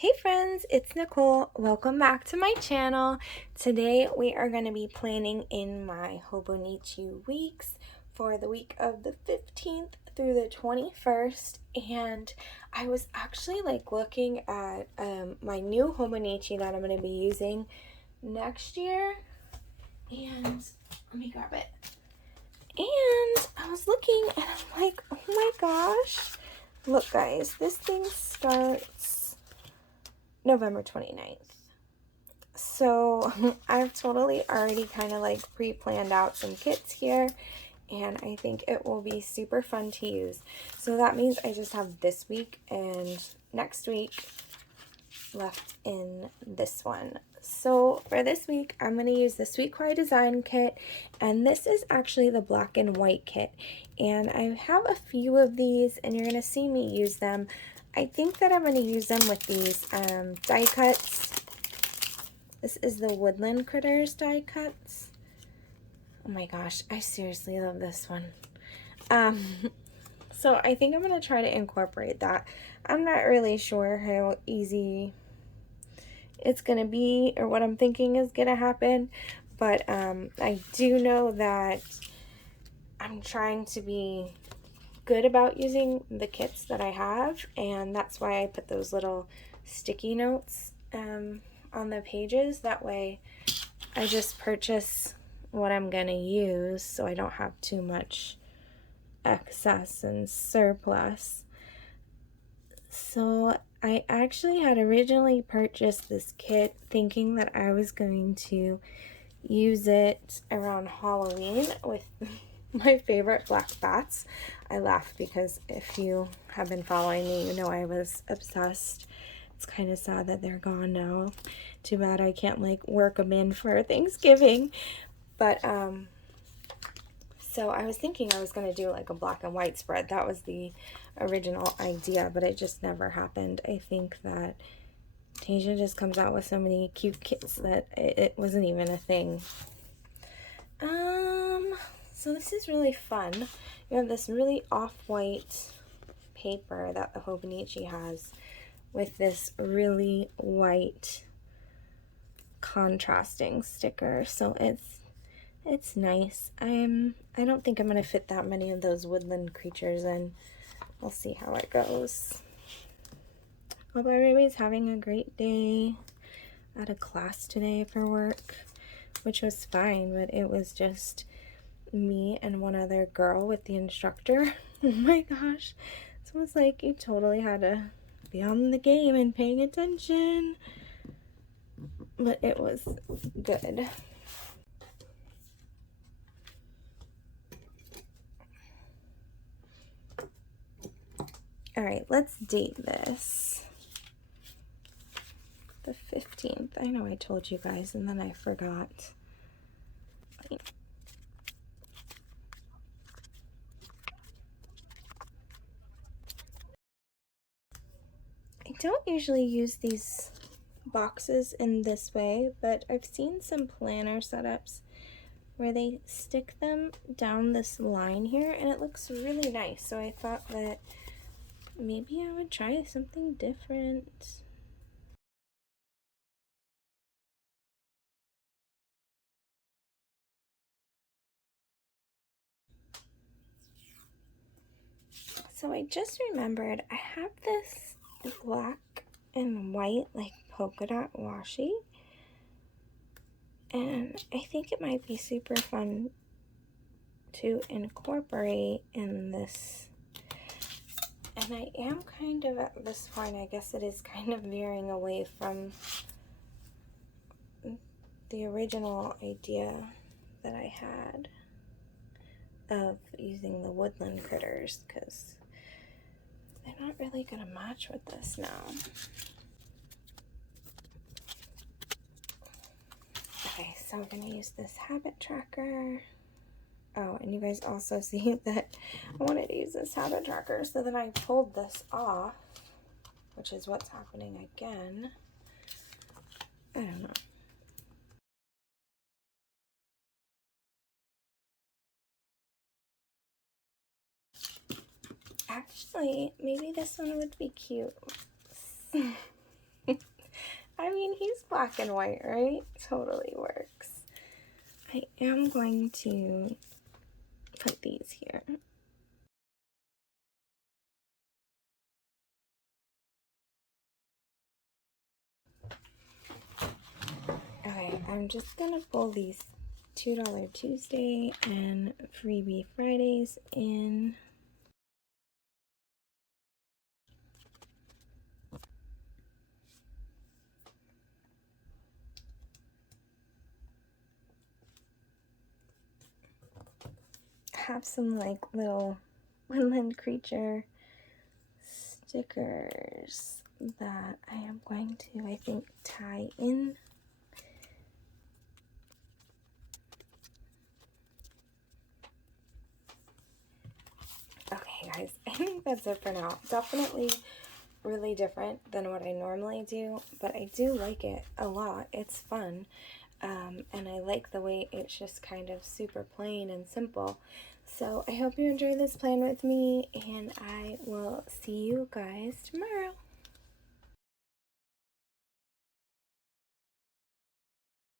Hey friends, it's Nicole. Welcome back to my channel. Today we are going to be planning in my Hobonichi Weeks for the week of the 15th through the 21st. And I was actually looking at my new Hobonichi that I'm going to be using next year. And let me grab it. And I was looking and I'm like, oh my gosh. Look guys, this thing starts November 29th. So I've totally already kind of pre-planned out some kits here, and I think it will be super fun to use. So that means I just have this week and next week left in this one. So for this week, I'm going to use the Sweet Kawaii Design Kit, and this is actually the black and white kit. And I have a few of these, and you're going to see me use them. I think that I'm going to use them with these die cuts. This is the Woodland Critters die cuts. Oh my gosh, I seriously love this one. So I think I'm going to try to incorporate that. I'm not really sure how easy it's going to be or what I'm thinking is going to happen, but I do know that I'm trying to be good about using the kits that I have, and that's why I put those little sticky notes on the pages. That way I just purchase what I'm gonna use so I don't have too much excess and surplus. So I actually had originally purchased this kit thinking that I was going to use it around Halloween with my favorite black bats. I laugh because if you have been following me, you know I was obsessed. It's kind of sad that they're gone now. Too bad I can't work them in for Thanksgiving. But so I was thinking I was going to do a black and white spread. That was the original idea, but it just never happened. I think that Tasia just comes out with so many cute kits that it wasn't even a thing. So this is really fun. You have this really off-white paper that the Hobonichi has with this really white contrasting sticker. So it's nice. I don't think I'm gonna fit that many of those woodland creatures in. We'll see how it goes. Hope everybody's having a great day. I had a class today for work, which was fine, but it was just me and one other girl with the instructor. Oh my gosh. So it's like you totally had to be on the game and paying attention. But it was good. Alright, let's date this. The 15th. I know I told you guys and then I forgot. I don't usually use these boxes in this way, but I've seen some planner setups where they stick them down this line here and it looks really nice. So I thought that maybe I would try something different. So I just remembered I have this black and white polka dot washi, and I think it might be super fun to incorporate in this. And I am kind of at this point, I guess it is kind of veering away from the original idea that I had of using the woodland critters, because they're not really gonna match with this now. Okay, so we're gonna use this habit tracker. Oh, and you guys also see that I wanted to use this habit tracker, so then I pulled this off, which is what's happening again. I don't know. Actually, maybe this one would be cute. mean, he's black and white, right? Totally works. I am going to put these here. Okay, I'm just gonna pull these $2 Tuesday and Freebie Fridays in. Have some like little woodland creature stickers that I am going to, I think, tie in. Okay guys, I think that's it for now. Definitely really different than what I normally do, but I do like it a lot. It's fun. And I like the way it's just kind of super plain and simple. So I hope you enjoy this plan with me, and I will see you guys tomorrow.